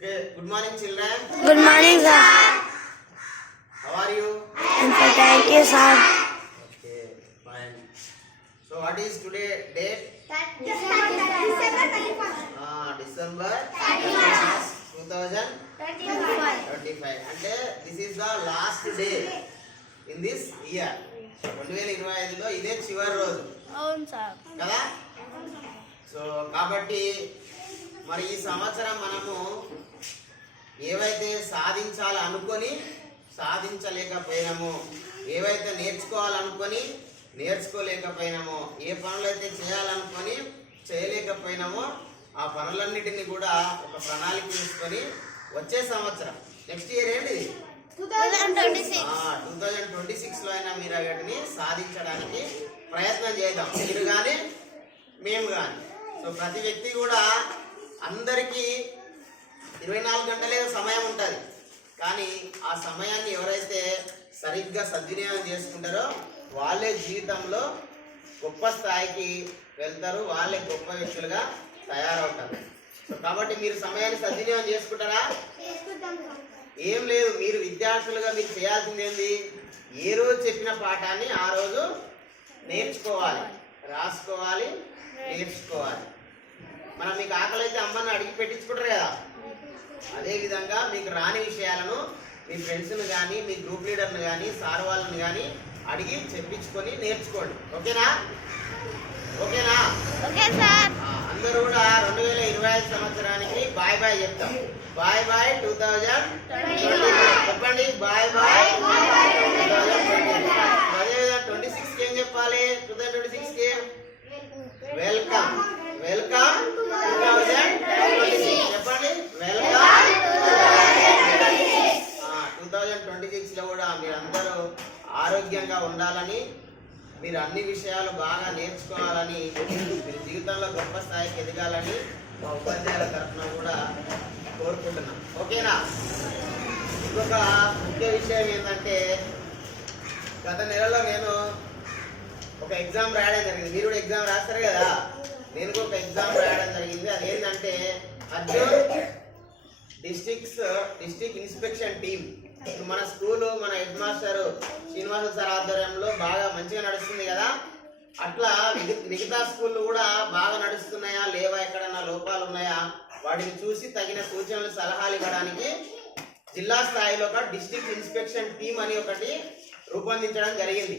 Good morning, children. Good morning, sir. How are you? And so thank you, sir. Okay, fine. So, what is today date? Ah, December 2025. అంటే this is the last day in this year రెండు వేల ఇరవై ఐదులో ఇదే చివరి రోజు అవును sir కదా సో కాబట్టి మరి ఈ సంవత్సరం మనము ఏవైతే సాధించాలనుకొని సాధించలేకపోయినామో ఏవైతే నేర్చుకోవాలనుకొని నేర్చుకోలేకపోయినామో ఏ పనులు అయితే చేయాలనుకొని చేయలేకపోయినామో ఆ పనులన్నిటిని కూడా ఒక ప్రణాళిక తీసుకొని వచ్చే సంవత్సరం. నెక్స్ట్ ఇయర్ ఏంటిది టూ థౌజండ్ ట్వంటీ సిక్స్లో అయినా మీరు వాటిని సాధించడానికి ప్రయత్నం చేద్దాం. మీరు కానీ మేము కానీ సో ప్రతి వ్యక్తి కూడా అందరికీ ఇరవై నాలుగు గంటలే సమయం ఉంటుంది. కానీ ఆ సమయాన్ని ఎవరైతే సరిగ్గా సద్వినియోగం చేసుకుంటారో వాళ్ళే జీవితంలో గొప్ప స్థాయికి వెళ్తారు వాళ్ళే గొప్ప వ్యక్తులుగా తయారవుతారు. సో కాబట్టి మీరు సమయాన్ని సద్వినియోగం చేసుకుంటారా? ఏం లేదు మీరు విద్యార్థులుగా మీరు చేయాల్సింది ఏంది? ఏ రోజు చెప్పిన పాఠాన్ని ఆ రోజు నేర్చుకోవాలి. రాసుకోవాలి నేర్చుకోవాలి. మనం మీకు ఆకలి అయితే అమ్మని అడిగి పెట్టించుకుంటారు కదా. అదే విధంగా మీకు రాని విషయాలను మీ ఫ్రెండ్స్ని కానీ మీ గ్రూప్ లీడర్ని కానీ సార్ వాళ్ళని కానీ అడిగి చెప్పించుకొని నేర్చుకోండి. ఓకేనా? ఓకేనా? Okay sir. ఆ, అందరూ కూడా రెండు వేల ఇరవై ఐదు సంవత్సరానికి బాయ్ బాయ్ చెప్తాం. బాయ్ బాయ్ టూ థౌజండ్ చెప్పండి. బాయ్ బాయ్ అదేవిధంగా ట్వంటీ సిక్స్ ఏం చెప్పాలి? Two thousand twenty six. కి welcome. Welcome two thousand twenty six చెప్పండి వెల్కమ్ టూ థౌజండ్ ట్వంటీ సిక్స్లో కూడా మీరందరూ ఆరోగ్యంగా ఉండాలని మీరు అన్ని విషయాలు బాగా నేర్చుకోవాలని మీరు జీవితంలో గొప్ప స్థాయికి ఎదగాలని మా ఉపాధ్యాయుల తరఫున కూడా కోరుకుంటున్నాం. ఓకేనా? ఇంకొక ముఖ్య విషయం ఏంటంటే గత నెలలో నేను ఒక ఎగ్జామ్ రాయడం జరిగింది. మీరు కూడా ఎగ్జామ్ రాస్తారు కదా? నేను కూడా ఒక ఎగ్జామ్ రాయడం జరిగింది. అదేంటంటే Arjun districts district inspection team మన స్కూల్ మన హెడ్ మాస్టర్ శ్రీనివాస సార్ ఆధ్వర్యంలో బాగా మంచిగా నడుస్తుంది కదా? అట్లా మిగతా స్కూళ్ళు కూడా బాగా నడుస్తున్నాయా? లేవా? ఎక్కడన్నా లోపాలు ఉన్నాయా? వాటిని చూసి తగిన సూచనలు సలహాలు ఇవ్వడానికి జిల్లా స్థాయిలో ఒక డిస్ట్రిక్ట్ ఇన్స్పెక్షన్ టీం అని ఒకటి రూపొందించడం జరిగింది.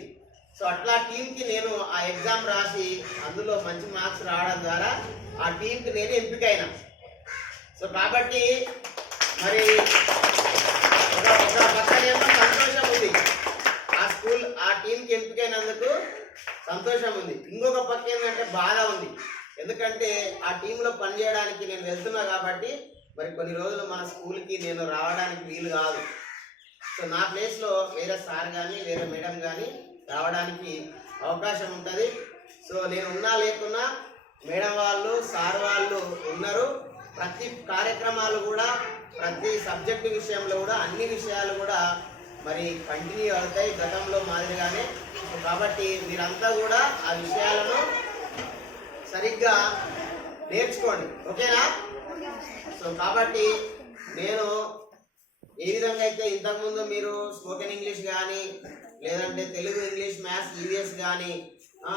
సో అట్లా టీంకి నేను ఆ ఎగ్జామ్ రాసి అందులో మంచి మార్క్స్ రావడం ద్వారా ఆ టీంకి నేను ఎంపికైనా. సో కాబట్టి మరి ఒక ఒక పక్కనేమో సంతోషం ఉంది ఆ స్కూల్ ఆ టీంకి ఎంపికైనందుకు సంతోషం ఉంది ఇంకొక పక్క ఏంటంటే బాధ ఉంది. ఎందుకంటే ఆ టీంలో పనిచేయడానికి నేను వెళ్తున్నా కాబట్టి మరి కొన్ని రోజులు మన స్కూల్కి నేను రావడానికి వీలు కాదు. సో నా ప్లేస్లో వేరే సార్ కానీ వేరే మేడం కానీ రావడానికి అవకాశం ఉంటుంది. సో నేను ఉన్నా లేకున్నా మేడం వాళ్ళు సార్ వాళ్ళు ప్రతి కార్యక్రమాలు కూడా ప్రతి సబ్జెక్టు విషయంలో కూడా అన్ని విషయాలు కూడా మరి కంటిన్యూ అవుతాయి గతంలో మాదిరిగానే. సో కాబట్టి మీరంతా కూడా ఆ విషయాలను సరిగ్గా నేర్చుకోండి. ఓకేనా? సో కాబట్టి నేను ఏ విధంగా అయితే ఇంతకుముందు మీరు స్పోకెన్ ఇంగ్లీష్ కానీ లేదంటే తెలుగు ఇంగ్లీష్ మ్యాథ్స్ ఈవీఎస్ కానీ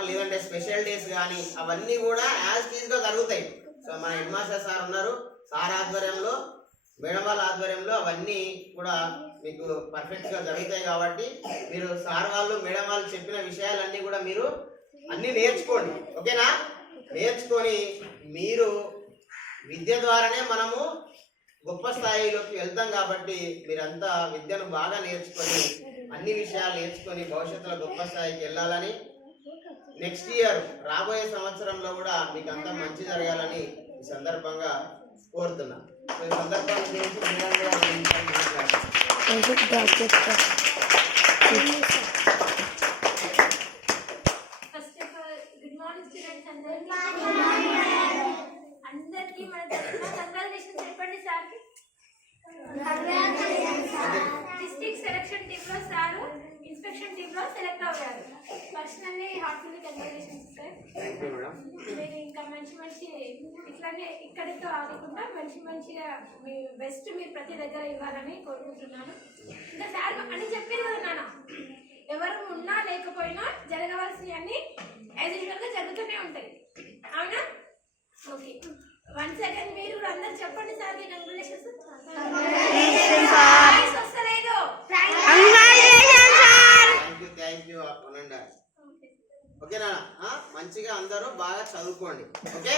లేదంటే స్పెషల్ డేస్ కానీ అవన్నీ కూడా యాజ్ టీజ్గా జరుగుతాయి. సో మన హెడ్ మాస్టర్ సార్ ఉన్నారు. సార్ ఆధ్వర్యంలో మేడం వాళ్ళ ఆధ్వర్యంలో అవన్నీ కూడా మీకు పర్ఫెక్ట్గా జరుగుతాయి కాబట్టి మీరు సార్ వాళ్ళు మేడం వాళ్ళు చెప్పిన విషయాలన్నీ కూడా మీరు అన్నీ నేర్చుకోండి. ఓకేనా? నేర్చుకొని మీరు విద్య ద్వారానే మనము గొప్ప స్థాయిలోకి వెళ్తాం కాబట్టి మీరంతా విద్యను బాగా నేర్చుకొని అన్ని విషయాలు నేర్చుకొని భవిష్యత్తులో గొప్ప స్థాయికి వెళ్ళాలని నెక్స్ట్ ఇయర్ రాబోయే సంవత్సరంలో కూడా మీకు అంతా మంచి జరగాలని ఈ సందర్భంగా కోరుతున్నా. ఈ అందరికీ మన కంగ్రాచులేషన్స్ చెప్పండి సార్కి సెలెక్ట్ అయ్యారు పర్సనల్లీ హార్ట్ఫుల్ కంగ్రాచులేషన్స్ సార్ మీరు ఇంకా మంచి మంచి ఇట్లానే ఇక్కడితో ఆగకుండా మంచి మంచిగా మీ బెస్ట్ మీరు ప్రతి దగ్గర ఇవ్వాలని కోరుకుంటున్నాను. ఇంకా సార్ అని చెప్పేది కదా నాన్న. ఎవరు ఉన్నా లేకపోయినా జరగవలసినవన్నీ యాజ్ యూజువల్గా జరుగుతూనే ఉంటాయి. అవునా? ఓకే వన్ సెకండ్ మీరు అందరు చెప్పండి సార్ కంగ్రాచులేషన్స్ ఓకేనా? మంచిగా అందరూ బాగా చదువుకోండి. ఓకే?